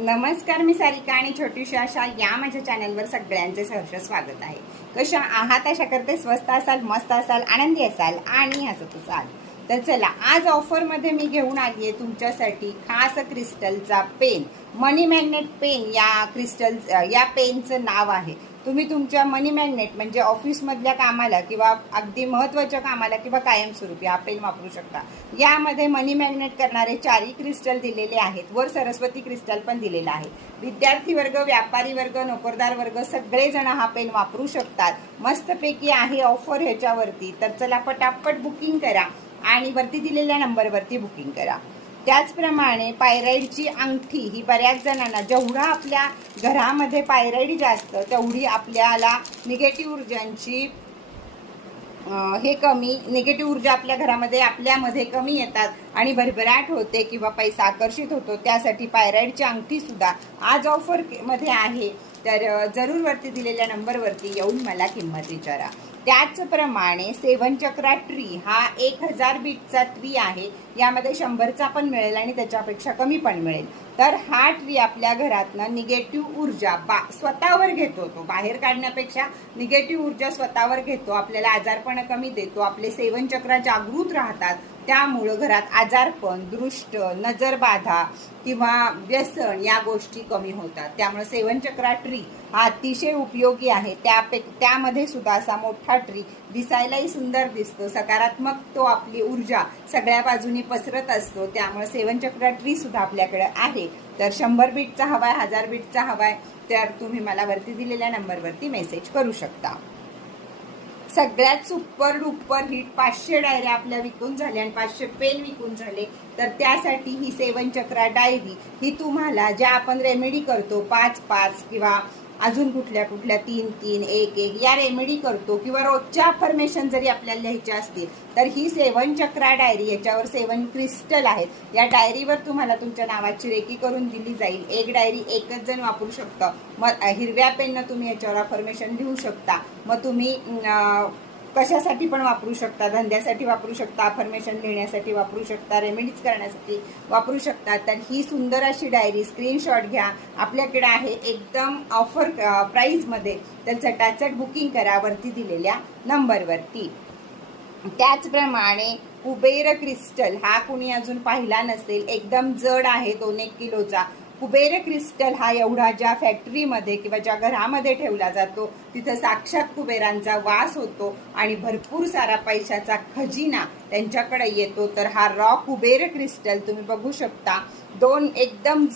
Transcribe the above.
नमस्कार, मी सारिका आणि छोटीशी आशा या माझ्या चॅनलवर सगळ्यांचे सहर्ष स्वागत आहे। कशा आहात? आशा करते स्वस्त असाल, मस्त असाल, आनंदी असाल आणि हसत असाल। तर चला, आज ऑफरमध्ये मी घेऊन आली आहे तुमच्यासाठी खास क्रिस्टलचा पेन, मनी मॅग्नेट पेन। या पेनचं नाव आहे। तुम्ही तुमच्या मनी मॅग्नेट म्हणजे ऑफिसमधल्या कामाला किंवा अगदी महत्त्वाच्या कामाला किंवा कायमस्वरूपी हा पेन वापरू शकता। यामध्ये मनी मॅग्नेट करणारे चारही क्रिस्टल दिलेले आहेत, वर सरस्वती क्रिस्टल पण दिलेला आहे। विद्यार्थी वर्ग, व्यापारी वर्ग, नोकरदार वर्ग सगळेजण हा पेन वापरू शकतात। मस्तपैकी आहे ऑफर ह्याच्यावरती। तर चला, पटापट बुकिंग करा आणि वरती दिलेल्या नंबरवरती बुकिंग करा। त्याचप्रमाणे पायराईडची अंगठी ही बऱ्याच जणांना, जेवढा आपल्या घरामध्ये पायराईड जास्त तेवढी आपल्याला निगेटिव्ह ऊर्जांची निगेटिव्ह ऊर्जा आपल्या घरामध्ये आपल्यामध्ये कमी येतात आणि भरभराट होते किंवा पैसा आकर्षित होतो। त्यासाठी पायराईडची अंगठी सुद्धा आज ऑफर मध्ये आहे। तर जरूर वरती दिलेल्या नंबरवरती येऊन मला किंमत विचारा। त्याचप्रमाणे 7 चक्रा ट्री हा 1000 बीटचा ट्री आहे। यामध्ये 100चा पण मिळेल आणि त्याच्यापेक्षा कमी पण मिळेल। तर हा ट्री आपल्या घरातनं निगेटिव्ह ऊर्जा स्वतःवर घेतो। तो बाहेर काढण्यापेक्षा निगेटिव्ह ऊर्जा स्वतःवर घेतो, आपल्याला आजारपण कमी देतो, आपले 7 चक्रा जागृत राहतात। त्यामुळे घरात आजारपण, दृष्ट, नजरबाधा किंवा व्यसन या गोष्टी कमी होतात। त्यामुळे 7 चक्रा ट्री हा अतिशय उपयोगी आहे। त्यामध्ये सुद्धा असा मोठा ट्री दिसायलाही सुंदर दिसतो, सकारात्मक तो आपली ऊर्जा सगळ्या बाजूनी पसरत असतो। त्यामुळे 7 चक्रा ट्री सुद्धा आपल्याकडे आहे। तर 100 बीटचा हवाय, 1000 बीटचा हवाय, तर तुम्ही मला वरती दिलेल्या नंबरवरती मेसेज करू शकता। सगळ्यात सुपर डुपर हिट 500 डायऱ्या आपल्या विकून झाल्या आणि 500 पेन विकून झाले। तर त्यासाठी ही 7 चक्रा डायरी ही तुम्हाला, ज्या आपण रेमेडी करतो 5-5 किंवा अजून कुठल्या 3-3, 1-1 या रेमेडी करतो किंवा रोजच्या अफर्मेशन जरी आपल्याला लिहायच्या असतील तर ही 7 चक्रा डायरी, याच्यावर 7 क्रिस्टल आहेत। या डायरीवर तुम्हाला तुमच्या नावाची रेकी करून दिली जाईल। एक डायरी एकच जण वापरू शकतं। मग हिरव्या पेननं तुम्ही याच्यावर अफर्मेशन लिहू शकता। मग तुम्ही कशासाठी पण वापरू शकता, धंद्यासाठी वापरू शकता, अफर्मेशन लिहिण्यासाठी वापरू शकता, रेमेडीज करण्यासाठी वापरू शकता। तर ही सुंदर अशी डायरी स्क्रीनशॉट घ्या, आपल्याकडे आहे एकदम ऑफर प्राईजमध्ये। तर झटाझट बुकिंग करा वरती दिलेल्या नंबरवरती। त्याचप्रमाणे कुबेर क्रिस्टल हा कुणी अजून पाहिला नसेल, एकदम जड आहे, 2-1 किलोचा। कुबेर क्रिस्टल हा एवढा ज्या फॅक्टरीमध्ये किंवा ज्या घरामध्ये ठेवला जातो तिथं साक्षात कुबेरांचा वास होतो आणि भरपूर सारा पैशाचा खजिना त्यांच्याकडे येतो। तर हा रॉ कुबेर क्रिस्टल तुम्ही बघू शकता, 2 एकदम